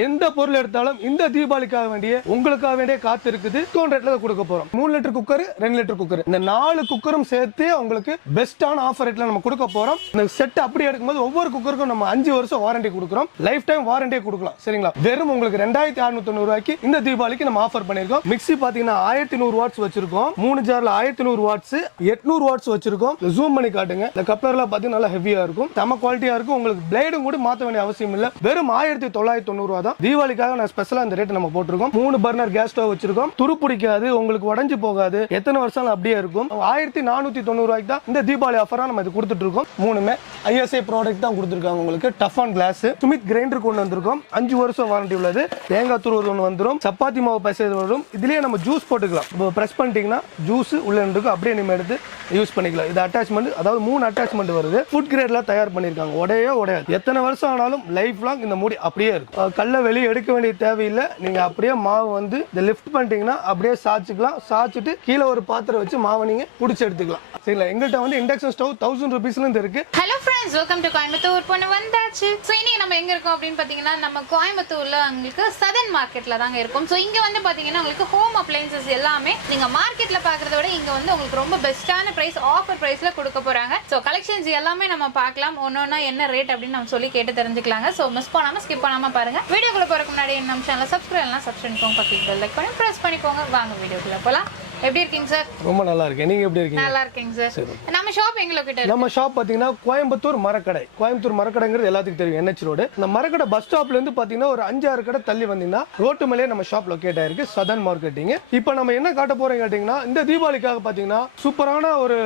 எந்த பொருள் எடுத்தாலும் இந்த தீபாவளிக்காக வேண்டிய உங்களுக்காக வேண்டிய காத்து இருக்குது. 200 கொடுக்க போறோம். 3 லிட்டர் குக்கர், 2 லிட்டர் குக்கர், இந்த 4 குக்கரும் சேர்த்து உங்களுக்கு பெஸ்டான ஆஃபர் ரேட்ல நம்ம கொடுக்க போறோம். இந்த செட் அப்படி எடுக்கும்போது ஒவ்வொரு குக்கருக்கும் நம்ம 5 வருஷம் வாரண்டி கொடுக்குறோம். லைஃப் டைம் வாரண்டியே கொடுக்கலாம். சரிங்களா? வெறும் உங்களுக்கு 2690 ரூபாய்க்கு இந்த தீபாவளிக்கு நம்ம ஆஃபர் பண்ணிருக்கோம். மிக்ஸி பாத்தீங்கன்னா 1100 வாட்ஸ் வச்சிருக்கோம். 3 ஜார்ல 1100 வாட்ஸ், 800 வாட்ஸ் வச்சிருக்கோம். ஜூம் பண்ணி காட்டுங்க. இந்த கப்ளர்ல பாத்தீங்கன்னா நல்லா ஹெவியா இருக்கும். செம குவாலிட்டியா இருக்கும். உங்களுக்கு பிளேடும் கூட மாத்த வேண்டிய அவசியம் இல்ல. வெறும் 1990 ரூபாய் தான். தீபாவளிக்காக நான் ஸ்பெஷலா இந்த ரேட் நம்ம போட்டுருக்கோம். 3 பர்னர் கேஸ் ஸ்டவ் வச்சிருக்கோம். துரு பிடிக்காது, உங்களுக்கு உடைஞ்சு போகாது, எத்தனை வருஷம் அப்படியே இருக்கும். 1490 ரூபாய்க்கு தான் இந்த தீபாவளி ஆஃபரா நம்ம இது கொடுத்துட்டு இருக்கோம். மூணுமே ISI ப்ராடக்ட் தான் கொடுத்துருக்காங்க. உங்களுக்கு டஃப் ஆன் கிளாஸ். சுமித் கிரைண்டர் கொண்டு வந்திருக்கோம். 5 வருஷம் வாரண்டி உள்ளது. தேங்காய் துருவது ஒன்று வந்துடும். சப்பாத்தி மாவு பசைது வரும். இதுலயே நம்ம ஜூஸ் போட்டுக்கலாம். இப்போ பிரஸ் பண்ணிட்டீங்கன்னா ஜூஸ் உள்ள இருக்கும். அப்படியே நம்ம எடுத்து யூஸ் பண்ணிக்கலாம். இது அட்டாச்மெண்ட், அதாவது 3 அட்டாச்மெண்ட் வருது. ஃபுட் கிரேட்ல தயார் பண்ணிருக்காங்க. உடையாது. எத்தனை வருஷம் ஆனாலும் லைஃப் லாங் இந்த மூடி அப்படியே இருக்கும். கல்ல வெளியே எடுக்க வேண்டிய தேவையில்லை. நீங்க அப்படியே மாவு வந்து இந்த லிஃப்ட் பண்ணிட்டீங்கன்னா அப்படியே சாய்ச்சிக்கலாம். சாய்ச்சிட்டு கீழே ஒரு பாத்திரம் வச்சு மாவை நீங்க புடிச்சு எடுத்துக்கலாம். சரிங்களா? எங்கள்கிட்ட வந்து இண்டக்ஷன் ஸ்டவ் 1000 ரூபீஸ்ல இருந்து இருக்கு. Hello friends, welcome to Coimbatore. பொண்ணு வந்தாச்சு. ஸோ இன்னைக்கு நம்ம எங்க இருக்கோம் அப்படின்னு பாத்தீங்கன்னா, நம்ம கோயம்புத்தூர்ல உங்களுக்கு சதன் மார்க்கெட்ல தாங்க இருக்கும். ஸோ இங்க வந்து பாத்தீங்கன்னா உங்களுக்கு ஹோம் அப்ளையன்சஸ் எல்லாமே நீங்க மார்க்கெட்ல பாக்குறத விட இங்க வந்து உங்களுக்கு ரொம்ப பெஸ்டான பிரைஸ், ஆஃபர் பிரைஸ்ல கொடுக்க போறாங்க. ஸோ கலெக்ஷன்ஸ் எல்லாமே நம்ம பார்க்கலாம். ஒன்னொன்னா என்ன ரேட் அப்படின்னு நம்ம சொல்லி கேட்டு தெரிஞ்சுக்கலாங்க. ஸோ மிஸ் பண்ணாம ஸ்கிப் பண்ணாம பாருங்க. வீடியோக்குள்ள போறதுக்கு முன்னாடி நம்ம சேனலை சப்ஸ்கிரைப் பண்ணிக்கோங்க, பக்கத்துல பெல் லைக் பண்ணி பிரஸ் பண்ணிக்கோங்க. வாங்க வீடியோக்குள்ள போலாம். எப்படி இருக்கீங்க சார்? ரொம்ப நல்லா இருக்கேன். நீங்க எப்படி இருக்கீங்க? நல்லா இருக்கேங்க சார். நம்ம ஷாப் எங்க லொகேட் இருக்கு? நம்ம ஷாப் பாத்தீங்கன்னா கோயம்புத்தூர் மரக்கடை. கோயம்புத்தூர் மரக்கடைங்கிறது எல்லாத்துக்கும் தெரியும். NH road. இந்த மரக்கடை பஸ் ஸ்டாப்ல இருந்து பாத்தீங்கன்னா ஒரு 5-6 கடை தள்ளி வந்தீங்கன்னா ரோட்டு மேலே நம்ம ஷாப் லொகேட் ஆயிருக்கு. சதன் மார்க்கெட்டிங். இப்போ நம்ம என்ன காட்ட போறோம் கேட்டீங்கன்னா, இந்த தீபாவளிக்காக பாத்தீங்கன்னா சூப்பரான ஒரு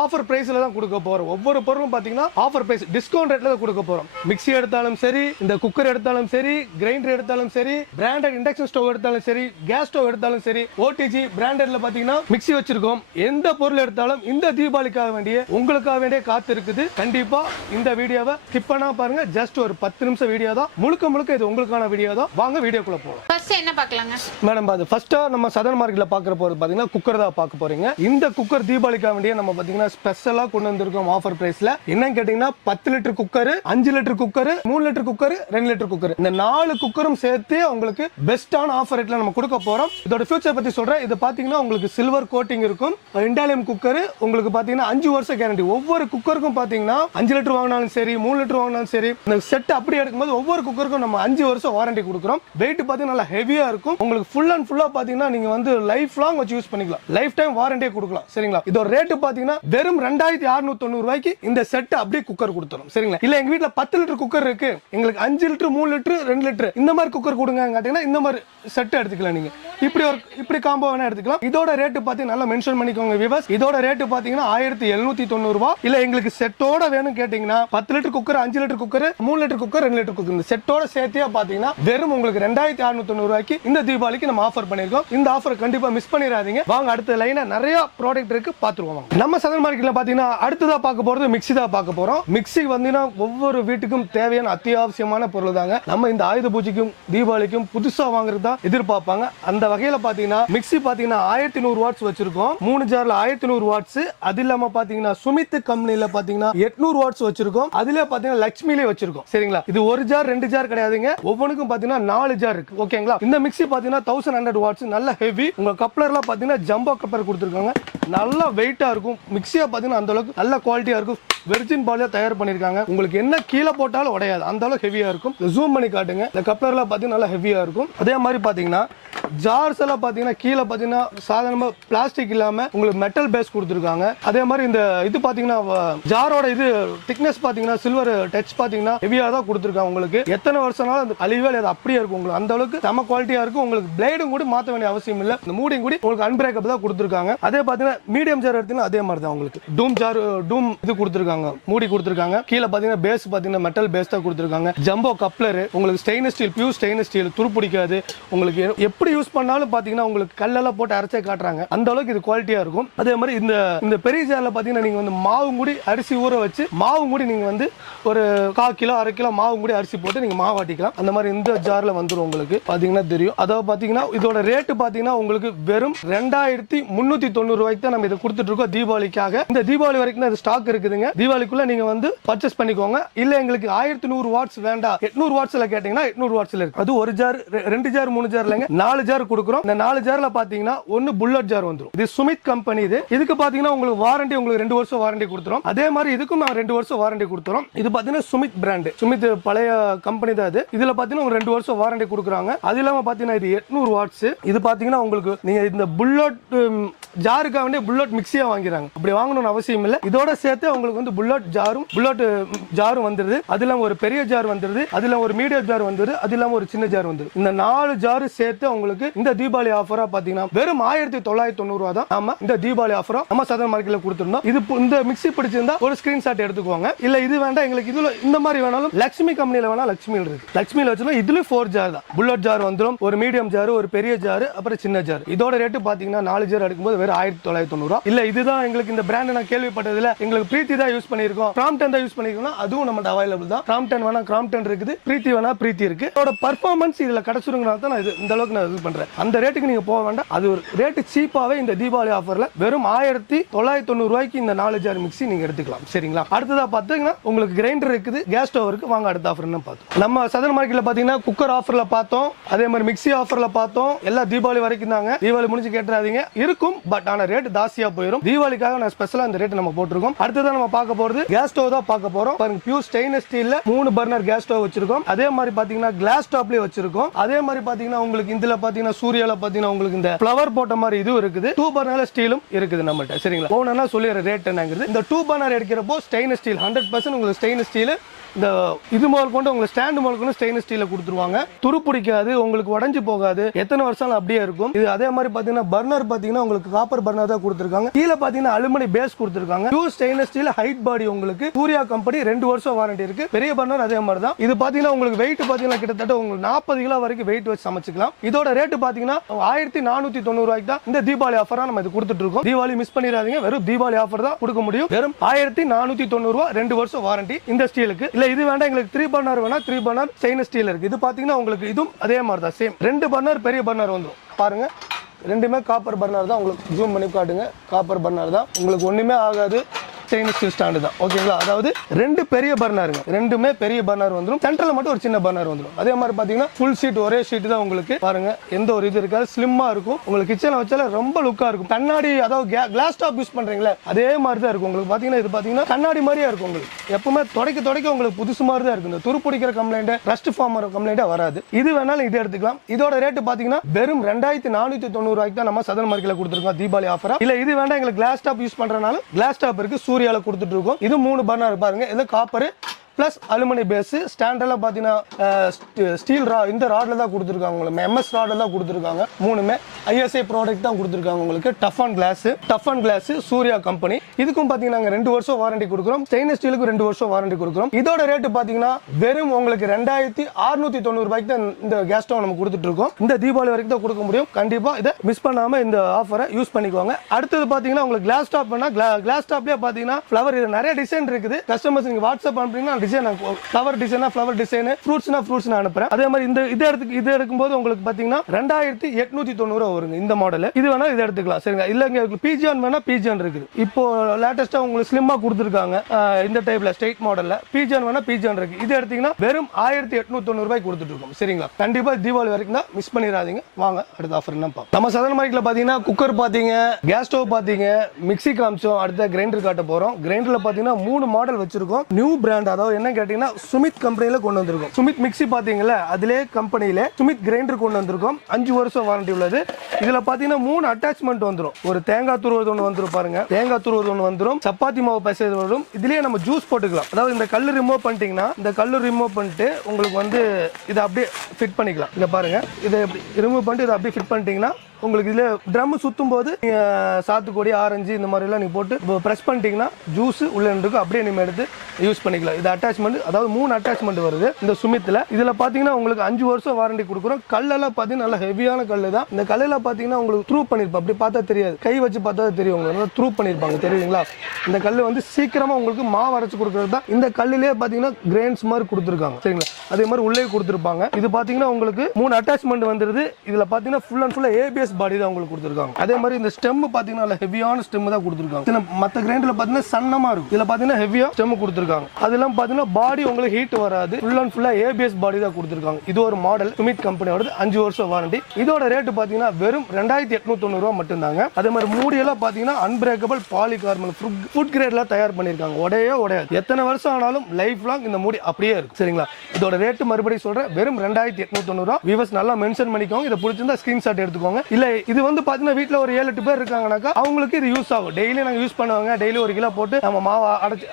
ஆஃபர் பிரைஸ்ல தான் கொடுக்க போறோம். ஒவ்வொரு பொருளும் பாத்தீங்கன்னா ஆஃபர் பிரைஸ், டிஸ்கவுண்ட் ரேட்ல தான் கொடுக்க போறோம். மிக்ஸி எடுத்தாலும் சரி, இந்த குக்கர் எடுத்தாலும் சரி, கிரைண்டர் எடுத்தாலும் சரி, பிராண்டட் இண்டக்ஷன் ஸ்டவ் எடுத்தாலும் சரி, கேஸ் ஸ்டவ் எடுத்தாலும் சரி, OTG பிராண்டட்ல பாத்தீங்கன்னா மிக்ஸி வச்சிருக்கோம். எந்த பொருள் எடுத்தாலும் இந்த தீபாவளிக்காக வேண்டிய உங்களுக்காக வேண்டிய காத்து இருக்குது. கண்டிப்பா இந்த வீடியோவை ஸ்கிப் பண்ணாம பாருங்க. ஜஸ்ட் ஒரு 10 நிமிஷம் வீடியோ தான். முழுக்க இது உங்களுக்கான வீடியோ தான். வாங்க வீடியோக்குள்ள போலாம். ஃபர்ஸ்ட் என்ன பார்க்கலாங்க மேடம்? பாத்து ஃபர்ஸ்டா நம்ம சதன் மார்க்கெட்ல பார்க்க போறது பாத்தீங்கன்னா குக்கர் தான் பார்க்க போறீங்க. இந்த குக்கர் தீபாவளிக்காக வேண்டிய நம்ம பாத்தீங்கன்னா ஸ்பெஷலா கொண்டு வந்திருக்கோம் ஆஃபர் பிரைஸ்ல. என்னன்னு கேட்டீங்கன்னா 10 litre cooker, 5 litre cooker, 3 litre cooker, 2 litre cooker, இந்த 4 குக்கரும் சேர்த்து உங்களுக்கு பெஸ்டான ஆஃபர் ரேட்ல நம்ம கொடுக்க போறோம். இதோட ஃபியூச்சர் பத்தி சொல்றேன். இது பாத்தீங்கன்னா உங்களுக்கு சில்வர் கோட்டிங் இருக்கும். இண்டாலியம் குக்கர் உங்களுக்கு பாத்தீங்கன்னா 5 வருஷம் கேரண்டி. ஒவ்வொரு குக்கருக்கும் பாத்தீங்கன்னா 5 லிட்டர் வாங்கினாலும் சரி, 3 லிட்டர் வாங்கினாலும் சரி, இந்த செட் அப்படி எடுக்கும்போது ஒவ்வொரு குக்கருக்கும் நம்ம 5 வருஷம் வாரண்டி கொடுக்குறோம். வெயிட் பாத்தீங்கன்னா நல்லா ஹெவியா இருக்கும். உங்களுக்கு ஃபுல் அண்ட் ஃபுல்லா பாத்தீங்கன்னா நீங்க வந்து லைஃப் லாங் வச்சு யூஸ் பண்ணிக்கலாம். லைஃப் டைம் வாரண்டியே கொடுக்கலாம். சரிங்களா? இதோட ரேட் பாத்தீங்கன்னா வெறும் 2690 ரூபாய்க்கு இந்த செட் அப்படியே குக்கர் கொடுத்துரும். சரிங்களா? இல்ல எங்க வீட்ல 10 லிட்டர் குக்கர் இருக்கு, எங்களுக்கு 5 லிட்டர், 3 லிட்டர், 2 லிட்டர் இந்த மாதிரி குக்கர் கொடுங்க கேட்டீங்கன்னா இந்த மாதிரி செட் எடுத்துக்கலாம். நீங்க இப்படி காம்போ வேணா எடுத்துக்கலாம். இதோட ரேட் பாத்தீங்கன்னா நல்லா மென்ஷன் பண்ணிக்கோங்க வியூவர்ஸ். இதோட ரேட் பாத்தீங்கன்னா 1790 ரூபாய். இல்ல எங்களுக்கு செட்டோட வேணும் கேட்டீங்கன்னா 10 litre cooker, 5 litre cooker, 3 litre cooker, 2 litre cooker இந்த செட்டோட சேர்த்தியா பாத்தீங்கன்னா வெறும் உங்களுக்கு 2690 ரூபாய்க்கு இந்த தீபாவளிக்கு நம்ம ஆஃபர் பண்ணிருக்கோம். இந்த ஆஃபர் கண்டிப்பா மிஸ் பண்ணிடாதீங்க. வாங்க அடுத்த லைனா நிறைய ப்ராடக்ட் இருக்கு, பாத்துருவோம். நம்ம சதன் மார்க்கெட்ல பாத்தீங்கன்னா அடுத்ததா பார்க்க போறது மிக்ஸி தான் பார்க்க போறோம். மிக்ஸி வந்தீங்கன்னா ஒவ்வொரு வீட்டுக்கும் தேவையான அத்தியாவசியமான பொருள் தாங்க. நம்ம இந்த ஆயுத பூஜைக்கும் தீபாவளிக்கும் புதுசா வாங்குறது தான் எதிர்பார்ப்பாங்க. அந்த வகையில பாத்தீங்கன்னா மிக்ஸி பாத்தீங்கன்னா 1100 வாட்ஸ் வச்சிருக்கோம். 3 ஜார்ல 1100 வாட்ஸ். அது இல்லாம பாத்தீங்கன்னா சுமித் கம்பெனில பாத்தீங்கன்னா 800 வாட்ஸ் வச்சிருக்கோம். அதுல பாத்தீங்கன்னா லட்சுமிலே வச்சிருக்கோம். சரிங்களா? இது 1 ஜார் 2 ஜார் கிடையாதுங்க. ஒவ்வொன்றுக்கும் பாத்தீங்கன்னா 4 ஜார் இருக்கு. ஓகேங்களா? இந்த மிக்ஸி பாத்தீங்கன்னா 1100 வாட்ஸ், நல்ல ஹெவி. உங்க கப்ளர்ல பாத்தீங்கன்னா ஜம்போ கப்ளர் கொடுத்திருக்காங்க. நல்ல வெயிட்டா இருக்கும். மிக்ஸியா பாத்தீங்கன்னா அந்த அளவுக்கு நல்ல குவாலிட்டியா இருக்கும். வெர்ஜின் பால்ல தயார் பண்ணிருக்காங்க. உங்களுக்கு என்ன கீழே போட்டாலும் உடையாது, அந்த அளவுக்கு ஹெவியா இருக்கும். ஜூம் பண்ணி காட்டுங்க. இந்த கப்ளர்ல பாத்தீங்கன்னா நல்ல ஹெவியா இருக்கும். அதே மாதிரி பாத்தீங்கன்னா ஜார்ஸ் எல்லாம் பாத்தீங்கன்னா கீழே பாத்தீங்கன்னா சாதாரணமா பிளாஸ்டிக் இல்லாம உங்களுக்கு மெட்டல் பேஸ் கொடுத்திருக்காங்க. அதே மாதிரி இந்த இது பாத்தீங்கன்னா ஜாரோட இது திக்னஸ் பாத்தீங்கன்னா சில்வர் டச் பாத்தீங்கன்னா ஹெவியா தான் கொடுத்திருக்காங்க. உங்களுக்கு எத்தனை வருஷம்னாலும் அந்த அழிவே அது அப்படியே இருக்கும். உங்களுக்கு அந்த அளவுக்கு செம குவாலிட்டியா இருக்கும். உங்களுக்கு பிளேடும் கூட மாத்த வேண்டிய அவசியம் இல்ல. இந்த மூடிங் கூட உங்களுக்கு அன்பிரேக்கப் தான் கொடுத்திருக்காங்க. அதே பாத்தீங்கன்னா மீடியம் ஜார் எடுத்தீங்கன்னா அதே மாதிரி தான் உங்களுக்கு டூம் ஜார், டூம் இது கொடுத்திருக்காங்க, மூடி கொடுத்திருக்காங்க. கீழே பாத்தீங்கன்னா பேஸ் பாத்தீங்கன்னா மெட்டல் பேஸ் தான் கொடுத்திருக்காங்க. ஜம்போ கப்ளர் உங்களுக்கு stainless steel, pure stainless steel, துரு பிடிக்காது. உங்களுக்கு எப்படி யூஸ் பண்ணாலும் பாத்தீங்கன்னா உங்களுக்கு கல்லெல்லாம் போட்டு அரைச்சே காட்டுற காட்டுறாங்க. அந்த அளவுக்கு இது குவாலிட்டியா இருக்கும். அதே மாதிரி இந்த பெரிய ஜார்ல பாத்தீங்கன்னா நீங்க வந்து மாவு மூடி அரிசி ஊற வச்சு மாவு மூடி நீங்க வந்து ஒரு 1/4 கிலோ 1/2 கிலோ மாவு மூடி அரிசி போட்டு நீங்க மாவு ஆட்டிக்கலாம். அந்த மாதிரி இந்த ஜார்ல வந்துரும் உங்களுக்கு பாத்தீங்கன்னா தெரியும். அதாவது பாத்தீங்கன்னா இதோட ரேட் பாத்தீங்கன்னா உங்களுக்கு வெறும் 2390 ரூபாய்க்கு தான் நம்ம இதை கொடுத்துட்டு இருக்கோம் தீபாவளிக்காக. இந்த தீபாவளி வரைக்கும் தான் இது ஸ்டாக் இருக்குதுங்க. தீபாவளிக்குள்ள நீங்க வந்து பர்ச்சேஸ் பண்ணிக்கோங்க. இல்ல எங்களுக்கு 1100 வாட்ஸ் வேண்டாம் 800 வாட்ஸ்ல கேட்டீங்கன்னா 800 வாட்ஸ்ல இருக்கு. அது ஒரு ஜார் 2 ஜார் 3 ஜார் இல்லங்க 4 ஜார் கொடுக்குறோம். இந்த 4 ஜார்ல பாத்தீங்கன்னா ஒன்னு புல்லட் ஜார் வந்துரும். இது சுமித் கம்பெனி. இதுக்கு பாத்தீங்கன்னா உங்களுக்கு வாரண்டி உங்களுக்கு 2 வருஷம் வாரண்டி கொடுத்துறோம். அதே மாதிரி இதுக்கும் நான் 2 வருஷம் வாரண்டி கொடுத்துறோம். இது பாத்தீங்கன்னா சுமித் பிராண்ட், சுமித் பழைய கம்பெனி தான் இது. இதுல பாத்தீங்கன்னா 2 வருஷம் வாரண்டி கொடுக்குறாங்க. அது இல்லாம பாத்தீங்கன்னா இது 800 வாட்ஸ். இது பாத்தீங்கன்னா உங்களுக்கு நீங்க இந்த புல்லட் ஜாருக்காக வேண்டிய புல்லட் மிக்சியா வாங்கிறாங்க. அப்படி வாங்கணும்னு அவசியம் இல்லை. இதோட சேர்த்து உங்களுக்கு வந்து புல்லட் ஜாரும் வந்துருது. அது இல்லாம ஒரு பெரிய ஜார் வந்துருது. அது இல்லாம ஒரு மீடியம் ஜார் வந்துருது. அது இல்லாம ஒரு சின்ன ஜார் வந்துருது. இந்த 4 ஜார் சேர்த்து உங்களுக்கு இந்த தீபாவளி ஆஃபரா பாத்தீங்கன்னா வெறும் 1990 ரூபாய் தான் நாம இந்த தீபாவளி ஆஃபரா நம்ம சதன் மார்க்கெட்ல கொடுத்துருந்தோம். இது இந்த மிக்ஸி பிடிச்சிருந்தா ஒரு ஸ்கிரீன்ஷாட் எடுத்துக்கோங்க. இல்ல இது வேண்டாம் எங்களுக்கு இதுல இந்த மாதிரி வேணாலும் லட்சுமி கம்பெனில வேணா லட்சுமியில் இருக்கு. லட்சுமியில் வச்சுனா இதுல 4 ஜார் தான். புல்லட் ஜார் வந்துரும், ஒரு மீடியம் ஜார், ஒரு பெரிய ஜார், அப்புறம் சின்ன ஜார். இதோட ரேட் பாத்தீங்கன்னா 4 ஜார் எடுக்கும்போது வெறும் 1990 ரூபாய். இல்ல இதுதான் எங்களுக்கு இந்த பிராண்ட் நான் கேள்விப்பட்டதுல எங்களுக்கு பிரீத்தி தான் யூஸ் பண்ணிருக்கோம், கிராம்ப்டன் தான் யூஸ் பண்ணிருக்கோம், அதுவும் நம்ம அவைலபிள் தான். கிராம்ப்டன் வேணா கிராம்ப்டன் இருக்குது, பிரீத்தி வேணா பிரீத்தி இருக்கு. இதோட பெர்ஃபார்மன்ஸ் இதுல கிடைச்சிருங்கனால தான் நான் இந்த அளவுக்கு நான் இது பண்றேன். அந்த ரேட்டுக்கு நீங்க போக வேண்டாம். அது ஒரு ரேட் சீப்பாவே இந்த தீபாவளி ஆஃபர்ல வெறும் 1990 ரூபாய்க்கு இந்த 4 ஜார் மிக்ஸி நீங்க எடுத்துக்கலாம். சரிங்களா? அடுத்ததா பாத்தீங்கன்னா உங்களுக்கு கிரைண்டர் இருக்குது, கேஸ் ஸ்டவ் இருக்கு. வாங்க அடுத்த ஆஃபர் என்ன பார்த்தோம். நம்ம சதன் மார்க்கெட்ல பாத்தீங்கன்னா குக்கர் ஆஃபர்ல பார்த்தோம், அதே மாதிரி மிக்ஸி ஆஃபர்ல பார்த்தோம். எல்லாம் தீபாவளி வரைக்கும் தாங்க. தீபாவளி முடிஞ்சு கேட்டுறாதீங்க இருக்கும், பட் ஆனா ரேட் ஜாஸ்தியா போயிடும். தீபாவளிக்காக நான் ஸ்பெஷலா இந்த ரேட் நம்ம போட்டுருக்கோம். அடுத்ததான் நம்ம பார்க்க போறது கேஸ் ஸ்டவ் தான் பார்க்க போறோம். பாருங்க பியூர் ஸ்டெயின்லெஸ் ஸ்டீல்ல 3 பர்னர் கேஸ் ஸ்டவ் வச்சிருக்கோம். அதே மாதிரி பாத்தீங்கன்னா கிளாஸ் டாப்லயே வச்சிருக்கோம். அதே மாதிரி பாத்தீங்கன்னா உங்களுக்கு இதுல பாத்தீங்கன்னா சூர்யால பாத்தீங்கன்னா உங்களுக்கு இந்த ஃப்ளவர் போட்ட மாதிரி இதுவும் இருக்குது. 2 பர்னர் ஸ்டீலும் இருக்குது நம்மள்ட்ட. சரிங்களா? ஒவ்வொன்னா சொல்லி ரேட் என்னங்கிறது. இந்த 2 பர்னர் எடுக்கிறப்போ ஸ்டெயின்லெஸ் ஸ்டீல் 100% உங்களுக்கு ஸ்டெயின்லெஸ் ஸ்டீல். இந்த இது முதல் கொண்டு உங்களுக்கு ஸ்டாண்ட் முதல் கொண்டு ஸ்டெயின்லெஸ் ஸ்டீல கொடுத்துருவாங்க. துரு பிடிக்காது, உங்களுக்கு உடஞ்சு போகாது, எத்தனை வருஷம் அப்படியே இருக்கும். இது அதே மாதிரி பாத்தீங்கன்னா பர்னர் பாத்தீங்கன்னா உங்களுக்கு காப்பர் பர்னர் தான் கொடுத்துருக்காங்க. கீழே பாத்தீங்கன்னா அலுமினியம் பேஸ் கொடுத்துருக்காங்க. பியூர் ஸ்டெயின்லெஸ் ஸ்டீல் ஹைட் பாடி. உங்களுக்கு சூர்யா கம்பெனி 2 வருஷம் வாரண்டி இருக்கு. பெரிய பர்னர் அதே மாதிரி தான். இது பாத்தீங்கன்னா உங்களுக்கு வெயிட் பாத்தீங்கன்னா கிட்டத்தட்ட உங்களுக்கு 40 கிலோ வரைக்கும் வெயிட் வச்சு சமைச்சுக்கலாம். இதோட ரேட் பாத்தீங்கன்னா 1490 ரூபாய்க்கு தான் இந்த தீபாவளி ஆஃபரா நம்ம இது கொடுத்துட்டு இருக்கோம். தீபாவளி மிஸ் பண்ணிடாதீங்க. வெறும் தீபாவளி ஆஃபர் தான் கொடுக்க முடியும். வெறும் 1490 ரூபாய் 2 வருஷம் வாரண்டி இந்த ஸ்டீலுக்கு. இல்ல இது வேண்டாம் எங்களுக்கு 3 பர்னர் வேணா 3 பர்னர் ஸ்டெயின்லெஸ் ஸ்டீல் இருக்கு. இது பாத்தீங்கன்னா உங்களுக்கு இதுவும் அதே மாதிரி தான் சேம். 2 பர்னர் பெரிய பர்னர் வந்துரும். பாருங்க ரெண்டுமே காப்பர் பர்னர் தான். உங்களுக்கு ஜூம் பண்ணி காட்டுங்க. காப்பர் பர்னர் தான். உங்களுக்கு ஒண்ணுமே ஆகாது. ஸ்டெயின்லெஸ் ஸ்டீல் ஸ்டாண்ட் தான். ஓகேங்களா? அதாவது 2 பெரிய பர்னருங்க. ரெண்டுமே பெரிய பர்னர் வந்துரும். சென்டர்ல மட்டும் ஒரு சின்ன பர்னர் வந்துரும். அதே மாதிரி பாத்தீங்கன்னா ஃபுல் ஷீட் ஒரே ஷீட் தான் உங்களுக்கு. பாருங்க எந்த ஒரு இது இருக்காது. ஸ்லிம்மா இருக்கும். உங்களுக்கு கிச்சன்ல வச்சால ரொம்ப லுக்கா இருக்கும். கண்ணாடி அதாவது கிளாஸ் டாப் யூஸ் பண்றீங்களா அதே மாதிரி தான் இருக்கும். உங்களுக்கு பாத்தீங்கன்னா இது பாத்தீங்கன்னா கண்ணாடி மாதிரியே இருக்கும். உங்களுக்கு எப்பவுமே தொடக்க உங்களுக்கு புதுசு மாதிரி தான் இருக்கும். இந்த துரு பிடிக்கிற கம்ப்ளைண்ட், ரஸ்ட் ஃபார்ம் கம்ப்ளைண்டே வராது. இது வேணாலும் இது எடுத்துக்கலாம். இதோட ரேட் பாத்தீங்கன்னா வெறும் 2490 ரூபாய்க்கு தான் நம்ம சதன் மார்க்கெட்ல கொடுத்துருக்கோம் தீபாவளி ஆஃபரா. இல்ல இது வேண்டாம் எங்களுக்கு கிளாஸ் டாப் யூஸ் பண்றனால கிளாஸ் டாப் இருக்கு. சூர்யால கொடுத்துட்டு இருக்கோம். இது 3 பர்னர் பாருங்க. இது copper plus aluminium base. Stand எல்லாம் பாத்தீங்கன்னா ஸ்டீல் இந்த ராட்ல தான் கொடுத்துருக்காங்க. உங்களுக்கு MS ராட்ல தான் கொடுத்துருக்காங்க. மூணுமே ISI ப்ராடக்ட் தான் கொடுத்துருக்காங்க. உங்களுக்கு toughened glass Surya company. இதுக்கும் பாத்தீங்கன்னா 2 வருஷம் வாரண்டி கொடுக்குறோம். ஸ்டெயின்லெஸ் ஸ்டீலுக்கு 2 வருஷம் வாரண்டி கொடுக்குறோம். இதோட ரேட் பாத்தீங்கன்னா வெறும் உங்களுக்கு 2690 ரூபாய்க்கு தான் இந்த கேஸ் ஸ்டவ் நம்ம கொடுத்துட்டு இருக்கோம். இந்த தீபாவளி வரைக்கும் தான் கொடுக்க முடியும். கண்டிப்பா இதை மிஸ் பண்ணாம இந்த ஆஃபரை யூஸ் பண்ணிக்கோங்க. அடுத்தது பாத்தீங்கன்னா உங்களுக்கு கிளாஸ் டாப் வேணா கிளாஸ் டாப்லயே பாத்தீங்கன்னா ஃப்ளவர் இது நிறைய டிசைன் இருக்குது. கஸ்டமர்ஸ் நீங்க வாட்ஸ்அப் அனுப்புறீங்கன்னா ஃப்ளவர் டிசைன் ஃப்ரூட்ஸ் அனுப்புறேன். அதே மாதிரி இந்த இது எடுக்கும்போது உங்களுக்கு பாத்தீங்கன்னா 2890 வருங்க இந்த மாடல். இது வேணா இது எடுத்துக்கலாம். சரிங்க? இல்லங்க PG1 வேணா PG1 இருக்குது. இப்போ லேட்டஸ்டா உங்களுக்கு ஸ்லிம்மா கொடுத்துருக்காங்க. இந்த டைப்ல ஸ்ட்ரைட் மாடல்ல PG1 வேணா PG1 இருக்கு. இது எடுத்தீங்கன்னா வெறும் 1890 ரூபாய்க்கு கொடுத்துட்டு இருக்கோம். சரிங்களா? கண்டிப்பா தீபாவளி வரைக்கும் தான் மிஸ் பண்ணிடாதீங்க. வாங்க அடுத்த ஆஃபர் என்ன பார்ப்போம். நம்ம சதன் மார்க்கெட்ல பாத்தீங்கன்னா குக்கர் பாத்தீங்க, கேஸ் ஸ்டவ் பாத்தீங்க, மிக்ஸி காமிச்சோம். அடுத்த கிரைண்டர் காட்ட போறோம். கிரைண்டர்ல பாத்தீங்கன்னா 3 மாடல் வச்சிருக்கோம். New brand. அதாவது என்ன கேட்டீங்கன்னா சுமித் கம்பெனில கொண்டு வந்திருக்கோம். சுமித் மிக்ஸி பாத்தீங்களா அதிலே கம்பெனில சுமித் கிரைண்டர் கொண்டு வந்திருக்கோம். 5 வருஷம் வாரண்டி உள்ளது. இதுல பாத்தீங்கன்னா 3 அட்டாச்மெண்ட் வந்துரும். ஒரு தேங்காய் துருவது ஒன்று வந்துரும். பாருங்க தேங்காய் துருவது ஒன்று வந்துரும். சப்பாத்தி மாவு பசைது வரும். இதுலயே நம்ம ஜூஸ் போட்டுக்கலாம். அதாவது இந்த கல்லு ரிமூவ் பண்ணிட்டீங்கன்னா இந்த கல்லு ரிமூவ் பண்ணிட்டு உங்களுக்கு வந்து இதை அப்படியே ஃபிட் பண்ணிக்கலாம். இதை பாருங்க இதை ரிமூவ் பண்ணிட்டு இதை அப்படியே ஃபிட் பண்ணிட்டீங்கன்னா உங்களுக்கு இதுல ட்ரம் சுத்தும் போது நீங்க சாத்துக்குடி ஆரஞ்சு இந்த மாதிரி எல்லாம் நீங்க போட்டு பிரஸ் பண்ணிட்டீங்கன்னா ஜூஸ் உள்ள இருக்கும், அப்படியே நீங்க எடுத்து யூஸ் பண்ணிக்கலாம். இது அட்டாச்மெண்ட், அதாவது 3 அட்டாச்மெண்ட் வருது இந்த சுமித்ல. இதுல பாத்தீங்கன்னா உங்களுக்கு 5 வருஷம் வாரண்டி கொடுக்குறோம். கல்லெல்லாம் பாத்தீங்கன்னா நல்ல ஹெவியான கல்லு தான். இந்த கல்லுல பாத்தீங்கன்னா உங்களுக்கு த்ரூ பண்ணிருப்போம், அப்படி பார்த்தா தெரியாது, கை வச்சு பார்த்தா தெரியும் உங்களுக்கு த்ரூ பண்ணிருப்பாங்க, தெரியுங்களா? இந்த கல்லு வந்து சீக்கிரமா உங்களுக்கு மாவு அரைச்சு கொடுக்கறது தான். இந்த கல்லுலயே பாத்தீங்கன்னா கிரெயின்ஸ் மாதிரி கொடுத்துருக்காங்க, சரிங்களா? அதே மாதிரி உள்ளே கொடுத்துருப்பாங்க. இது பாத்தீங்கன்னா உங்களுக்கு 3 அட்டாச்மெண்ட் வந்துருது. இதுல பாத்தீங்கன்னா ஃபுல் அண்ட் ஃபுல்லா ABS பாடி தான் உங்களுக்கு கொடுத்துருக்காங்க. அதே மாதிரி இந்த ஸ்டெம் பாத்தீங்கன்னா ஹெவியான ஸ்டெம் தான் கொடுத்துருக்காங்க. மத்த கிரைண்டர்ல பாத்தீங்கன்னா சன்னமா இருக்கும், இதுல பாத்தீங்கன்னா ஹெவியா ஸ்டெம் கொடுத்துருக்காங்க. அதெல்லாம் பாத்தீங்கன்னா பாடி உங்களுக்கு ஹீட் வராது, ஃபுல் அண்ட் ஃபுல்லா ABS பாடி தான் கொடுத்துருக்காங்க. இது ஒரு மாடல் சுமித் கம்பெனியோட 5 வருஷம் வாரண்டி. இதோட ரேட் பாத்தீங்கன்னா வெறும் 2890 ரூபாய் மட்டும் தாங்க. அதே மாதிரி மூடி எல்லாம் பாத்தீங்கன்னா அன்பிரேக்கபிள் பாலிகார்பன் ஃபுட் கிரேட்ல தயார் பண்ணிருக்காங்க, உடையாது. எத்தனை வருஷம் ஆனாலும் லைஃப் லாங் இந்த மூடி அப்படியே இருக்கும், சரிங்களா? இதோட ரேட் மறுபடியும் சொல்றேன், வெறும் 2890 ரூபாய். வியூவர்ஸ் நல்லா மென்ஷன் பண்ணிக்கோங்க. இதை பிடிச்சிருந்தா ஸ்கிரீன்ஷாட் எடுத்துக்கோங்க. இல்ல இது வந்து பாத்தீங்கன்னா வீட்டுல ஒரு 7-8 பேர் இருக்காங்கனாக்கா அவங்களுக்கு இது யூஸ் ஆகும். டெய்லி நாங்க யூஸ் பண்ணுவாங்க, டெய்லி 1 கிலோ போட்டு நம்ம மாவு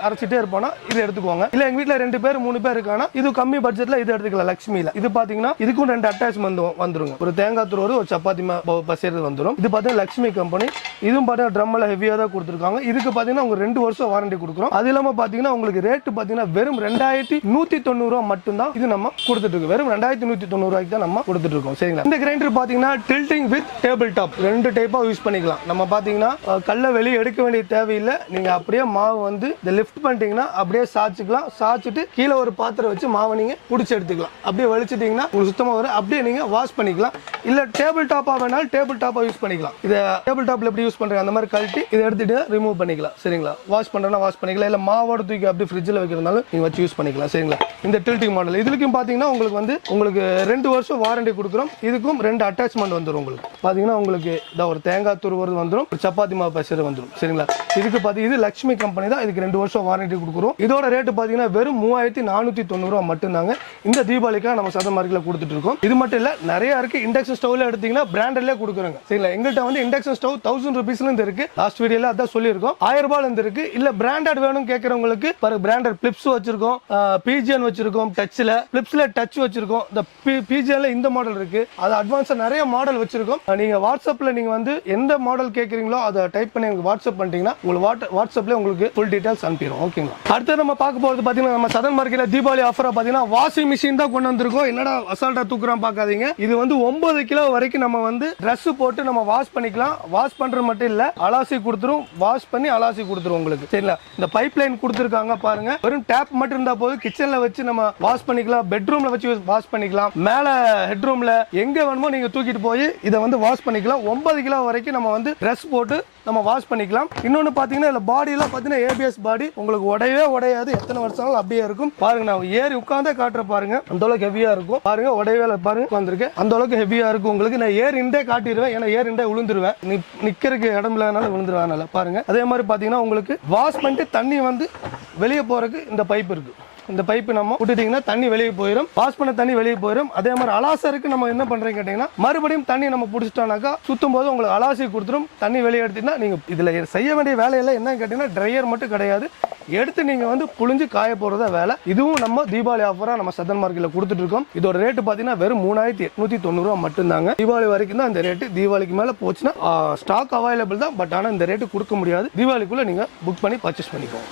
அரைச்சிட்டே இருப்போம்னா இது எடுத்துக்கோங்க. இல்ல எங்க வீட்டுல 2 பேர் 3 பேர் இருக்காங்கன்னா இது கம்மி பட்ஜெட்ல இது எடுத்துக்கலாம். லட்சுமியில இது பாத்தீங்கன்னா இதுக்கும் 2 அட்டாச்மெண்ட் வந்துருங்க. ஒரு தேங்காய் துருவரு, ஒரு சப்பாத்தி பசேறது வந்துரும். இது பாத்தீங்கன்னா லட்சுமி கம்பெனி. இதுவும் பாத்தீங்கன்னா ட்ரம்ல ஹெவியா தான் கொடுத்துருக்காங்க. இதுக்கு பாத்தீங்கன்னா உங்களுக்கு 2 வருஷம் வாரண்டி கொடுக்குறோம். அது இல்லாம பாத்தீங்கன்னா உங்களுக்கு ரேட் பாத்தீங்கன்னா வெறும் 2190 ரூபாய் மட்டும் தான் இது நம்ம கொடுத்துட்டு இருக்கோம். வெறும் 2190 ரூபாய்க்கு தான் நம்ம கொடுத்துட்டு இருக்கோம், சரிங்களா? இந்த கிரைண்டர் பாத்தீங்கன்னா டில்டிங் வித் டேபிள் டாப் 2 டைப்பா யூஸ் பண்ணிக்கலாம். நம்ம பாத்தீங்கன்னா கல்ல வெளியே எடுக்க வேண்டிய தேவையில்லை. நீங்க அப்படியே மாவு வந்து இந்த லிஃப்ட் பண்ணிட்டீங்கன்னா அப்படியே சாய்ச்சிக்கலாம். சாய்ச்சிட்டு கீழே ஒரு பாத்திரம் வச்சு மாவை நீங்க புடிச்சு எடுத்துக்கலாம். அப்படியே வலிச்சிட்டீங்கன்னா உங்களுக்கு சுத்தமா வரும். அப்படியே நீங்க வாஷ் பண்ணிக்கலாம். இல்ல டேபிள் டாப்பா வேணாலும் டேபிள் டாப்பா யூஸ் பண்ணிக்கலாம். இதை டேபிள் டாப்ல எப்படி யூஸ் பண்றீங்க அந்த மாதிரி கழட்டி இதை எடுத்துட்டு ரிமூவ் பண்ணிக்கலாம், சரிங்களா? வாஷ் பண்றேன்னா வாஷ் பண்ணிக்கலாம். இல்ல மாவோட தூக்கி அப்படியே ஃப்ரிட்ஜில் வைக்கிறதுனாலும் நீங்க வச்சு யூஸ் பண்ணிக்கலாம், சரிங்களா? இந்த டில்டிங் மாடல் இதுலயும் பாத்தீங்கன்னா உங்களுக்கு 2 வருஷம் வாரண்டி கொடுக்குறோம். இதுக்கும் 2 அட்டாச்மெண்ட் வந்துடும். உங்களுக்கு பாத்தீங்கன்னா உங்களுக்கு ஒரு தேங்காய் துருவறது வந்துடும், ஒரு சப்பாத்தி மாவு பசேறது வந்துடும், சரிங்களா? இதுக்கு பாத்தீங்கன்னா இது லட்சுமி கம்பெனி தான். இதுக்கு 2 வருஷம் வாரண்டி கொடுக்குறோம். இதோட ரேட் பாத்தீங்கன்னா வெறும் 3490 ரூபாய் மட்டும் தாங்க. இந்த தீபாவளிக்காக நம்ம சதன் மார்க்கெட்ல கொடுத்துட்டு இருக்கோம். இது மட்டும் இல்ல, நிறைய இருக்கு. இண்டக்ஷன் ஸ்டவ்ல எடுத்தீங்கன்னா பிராண்டட்லயே கொடுக்குறாங்க, சரிங்களா? எங்கள்கிட்ட வந்து இண்டக்ஷன் ஸ்டவ் 1000 ரூபீஸ்ல இருந்து இருக்கு. லாஸ்ட் வீடியோல அதான் சொல்லியிருக்கோம். 1000 ரூபாயில இருந்து இருக்கு. இல்ல பிராண்டட் வேணும் கேட்கறவங்களுக்கு பிராண்டட் பிளிப்ஸ் வச்சிருக்கோம், பிஜிஎன் வச்சிருக்கோம், பிளிப்ஸ்ல டச் வச்சிருக்கோம். இந்த பிஜிஎன்ல இந்த மாடல் இருக்கு. அது அட்வான்ஸா நிறைய மாடல் வச்சிருக்கோம். நீங்க வாட்ஸ்அப்ல நீங்க வந்து எந்த மாடல் கேட்கறீங்களோ அதை டைப் பண்ணி எனக்கு வாட்ஸ்அப் பண்ணிட்டீங்கன்னா உங்களுக்கு வாட்ஸ்அப்ல உங்களுக்கு ஃபுல் டீடைல்ஸ் அனுப்பிடும், ஓகேங்களா? அடுத்து நம்ம பார்க்க போறது பாத்தீங்கன்னா நம்ம சதன் மார்க்கெட்ல தீபாவளி ஆஃபரா பாத்தீங்கன்னா வாஷிங் மிஷின் தான் கொண்டு வந்திருக்கோம். என்னடா அசால்ட்டா தூக்குறோம் பார்க்காதீங்க. இது வந்து 9 கிலோ வரைக்கும் நம்ம வந்து ட்ரெஸ் போட்டு நம்ம வாஷ் பண்ணிக்கலாம். வாஷ் பண்றது மட்டும் இல்ல, அலாசி கொடுத்துரும், வாஷ் பண்ணி அலாசி கொடுத்துரும் உங்களுக்கு, சரிங்களா? இந்த பைப் லைன் கொடுத்துருக்காங்க பாருங்க. வெறும் டேப் மட்டும் இருந்தா போதும். கிச்சன்ல வச்சு நம்ம வாஷ் பண்ணிக்கலாம், பெட்ரூம்ல வச்சு வாஷ் பண்ணிக்கலாம், மேல ஹெட்ரூம்ல எங்க வேணுமோ நீங்க தூக்கிட்டு போய் இதை வந்து வாஷ் பண்ணிக்கலாம். 9 கிலோ வரைக்கும் நம்ம வந்து ட்ரெஸ் போட்டு நம்ம வாஷ் பண்ணிக்கலாம். இன்னொன்னு பாத்தீங்கன்னா இல்ல பாடி எல்லாம் பாத்தீங்கன்னா ABS பாடி, உங்களுக்கு உடையாது. எத்தனை வருஷம் அப்படியே இருக்கும். பாருங்க, நான் ஏறி உட்கார்ந்தே காட்டுற பாருங்க. அந்த அளவுக்கு ஹெவியா இருக்கும் பாருங்க. உடையவே பாருங்க உட்கார்ந்துருக்கு. அந்த அளவுக்கு ஹெவியா இருக்கும் உங்களுக்கு. நான் ஏர் இண்டே காட்டிடுவேன், ஏன்னா ஏர் இண்டே விழுந்துருவேன். நிக்கிறதுக்கு இடம் இல்லனால விழுந்துருவேன் பாருங்க. அதே மாதிரி பாத்தீங்கன்னா உங்களுக்கு வாஷ் பண்ணிட்டு தண்ணி வந்து வெளியே போறதுக்கு இந்த பைப் இருக்கு. இந்த பைப் நம்ம விட்டுட்டீங்கன்னா தண்ணி வெளியே போயிடும், வாஷ் பண்ண தண்ணி வெளியே போயிடும். அதே மாதிரி அலாசருக்கு நம்ம என்ன பண்றீங்க கேட்டீங்கன்னா மறுபடியும் தண்ணி நம்ம பிடிச்சிட்டோம்னாக்கா சுத்தும் போது உங்களுக்கு அலாசி கொடுத்துரும். தண்ணி வெளியே எடுத்தீங்கன்னா நீங்க இதுல செய்ய வேண்டிய வேலையெல்லாம் என்ன கேட்டீங்கன்னா ட்ரையர் மட்டும் கிடையாது, எடுத்து நீங்க வந்து புழிஞ்சு காய போறதா வேலை. இதுவும் நம்ம தீபாவளி ஆஃபரா நம்ம சதன் மார்க்கெட்ல கொடுத்துட்டு இருக்கோம். இதோட ரேட் பாத்தீங்கன்னா வெறும் 3890 ரூபாய் மட்டும் தாங்க. தீபாவளி வரைக்கும் தான் இந்த ரேட்டு. தீபாவளிக்கு மேல போச்சுன்னா ஸ்டாக் அவைலபிள் தான், பட் ஆனா இந்த ரேட்டு கொடுக்க முடியாது. தீபாவளிக்குள்ள நீங்க புக் பண்ணி பர்ச்சேஸ் பண்ணிக்கோங்க.